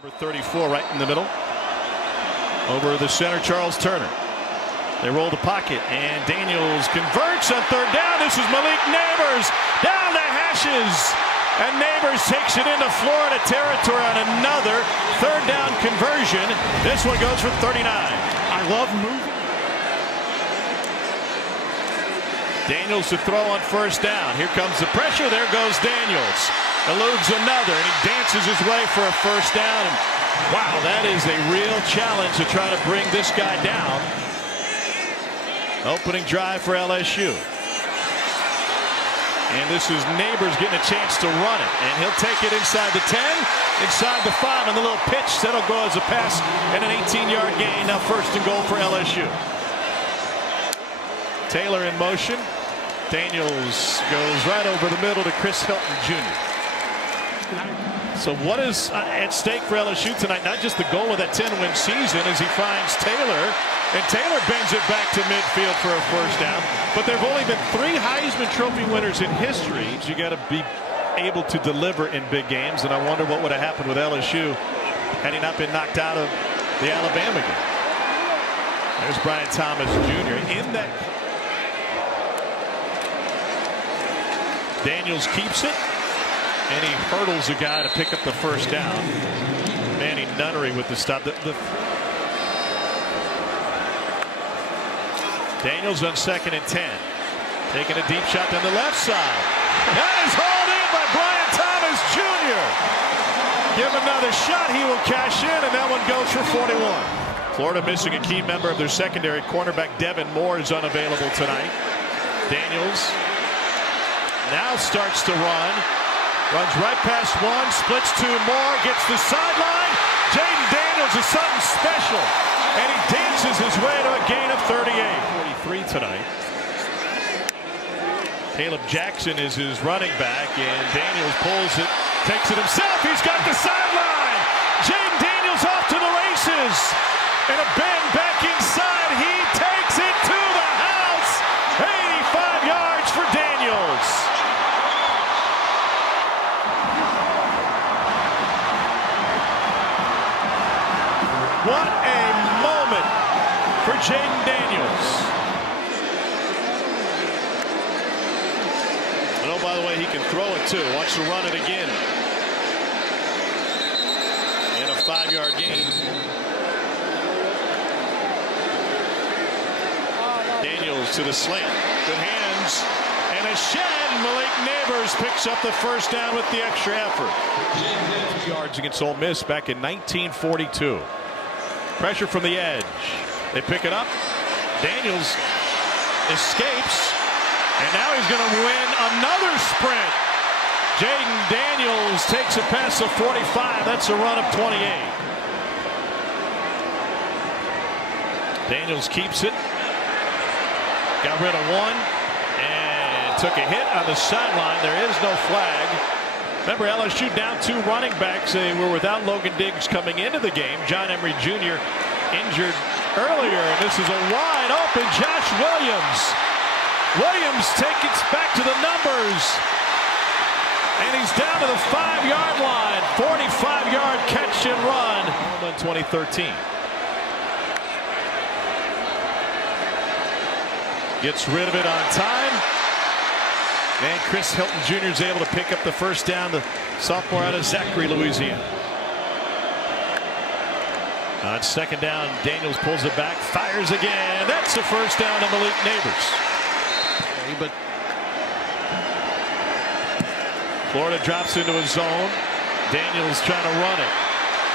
Number 34 right in the middle. Over the center, Charles Turner. They roll the pocket, and Daniels converts on third down. This is Malik Neighbors down the hashes. And Neighbors takes it into Florida territory on another third down conversion. This one goes for 39. I love moving. Daniels to throw on first down. Here comes the pressure. There goes Daniels. Eludes another, and he dances his way for a first down. And wow, that is a real challenge to try to bring this guy down. Opening drive for LSU. And this is Neighbors getting a chance to run it. And he'll take it inside the 10, inside the 5, and the little pitch that'll go as a pass and an 18-yard gain. Now first and goal for LSU. Taylor in motion. Daniels goes right over the middle to Chris Hilton Jr. So what is at stake for LSU tonight? Not just the goal of that 10-win season as he finds Taylor, and Taylor bends it back to midfield for a first down. But there have only been 3 Heisman Trophy winners in history. You got to be able to deliver in big games, and I wonder what would have happened with LSU had he not been knocked out of the Alabama game. There's Brian Thomas Jr. in that. Daniels keeps it, and he hurdles a guy to pick up the first down. Manny Nunnery with the stop. Daniels on 2nd and 10. Taking a deep shot down the left side. That is hauled in by Brian Thomas Jr. Give another shot. He will cash in, and that one goes for 41. Florida missing a key member of their secondary. Cornerback Devin Moore is unavailable tonight. Daniels now starts to run. Runs right past one, splits 2 more, gets the sideline. Jayden Daniels is something special, and he dances his way to a gain of 38. 43 tonight. Caleb Jackson is his running back, and Daniels pulls it, takes it himself. He's got the sideline. Jayden Daniels off to the races. And a bend back inside. He takes it to the house. 85 yards for Daniels. What a moment for Jayden Daniels. And oh, by the way, he can throw it too. Wants to run it again. And a 5-yard gain. Daniels to the slant. Good hands. And a shed. Malik Neighbors picks up the first down with the extra effort. 2 yards against Ole Miss back in 1942. Pressure from the edge. They pick it up. Daniels escapes. And now he's going to win another sprint. Jayden Daniels takes a pass of 45. That's a run of 28. Daniels keeps it. Got rid of one. And took a hit on the sideline. There is no flag. Remember, LSU down 2 running backs. They were without Logan Diggs coming into the game. John Emery Jr. injured earlier. And this is a wide open Josh Williams. Williams takes it back to the numbers. And he's down to the 5-yard line. 45-yard catch and run in 2013. Gets rid of it on time. And Chris Hilton Jr. is able to pick up the first down. The sophomore out of Zachary, Louisiana. On 2nd down, Daniels pulls it back, fires again. That's the first down to Malik Neighbors. Okay, but Florida drops into a zone. Daniels trying to run it.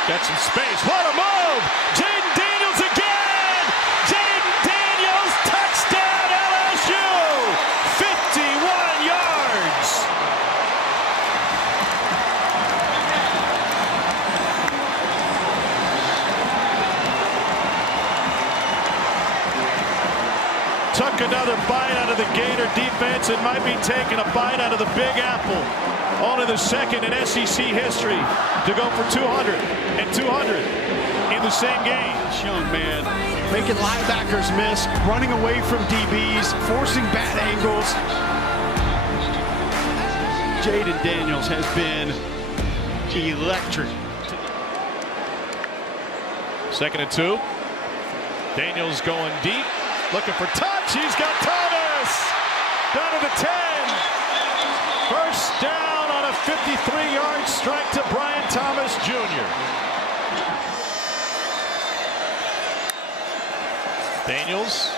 Got some space. What a move! Jayden Daniels again! Jayden Daniels, touchdown LSU! 51 yards! Took another bite out of the Gator defense and might be taking a bite out of the Big Apple. Only the second in SEC history to go for 200 and 200 in the same game. Young man making linebackers miss, running away from DBs, forcing bad angles. Jayden Daniels has been electric. 2nd and 2. Daniels going deep, looking for touch. He's got Thomas down to the 10. First down on a 53-yard strike to Brian Thomas Jr. Daniels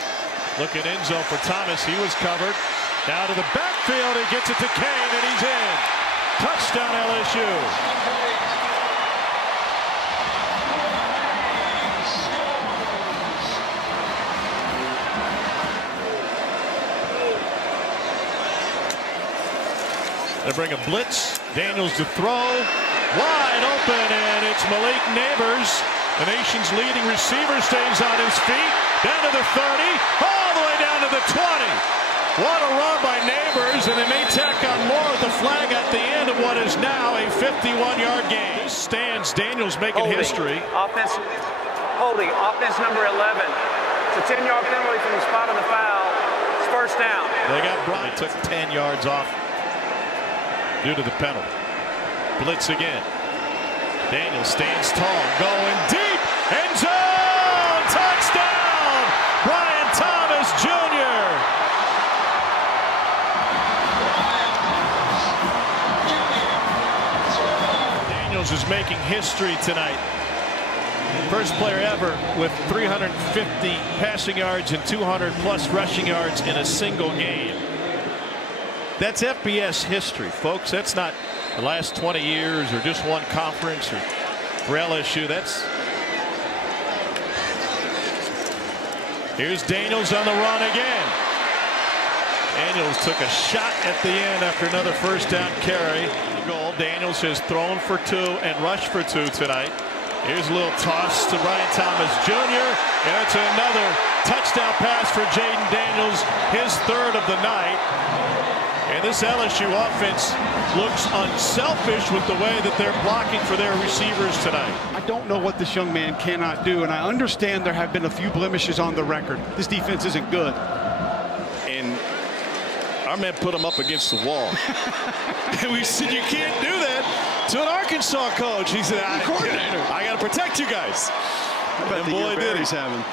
looking end zone for Thomas. He was covered. Now to the backfield. He gets it to Kane, and he's in. Touchdown LSU. They bring a blitz. Daniels to throw. Wide open, and it's Malik Neighbors. The nation's leading receiver stays on his feet. Down to the 30. All the way down to the 20. What a run by Neighbors, and they may tack on more with the flag at the end of what is now a 51-yard game. This stands Daniels making history. Offense number 11. It's a 10-yard penalty from the spot of the foul. It's first down. They got Brian. Took 10 yards off due to the penalty. Blitz again. Daniels stands tall, going deep. End zone! Touchdown! Brian Thomas Jr. Daniels is making history tonight. First player ever with 350 passing yards and 200+ rushing yards in a single game. That's FBS history, folks. That's not the last 20 years or just one conference or for LSU. Here's Daniels on the run again. Daniels took a shot at the end after another first down carry. Goal. Daniels has thrown for 2 and rushed for 2 tonight. Here's a little toss to Brian Thomas Jr. And it's another touchdown pass for Jayden Daniels, his 3rd of the night. And this LSU offense looks unselfish with the way that they're blocking for their receivers tonight. I don't know what this young man cannot do, and I understand there have been a few blemishes on the record. This defense isn't good. And our man put him up against the wall. And we said, you can't do that to an Arkansas coach. He said, I got to protect you guys. I bet and boy, did he. Having.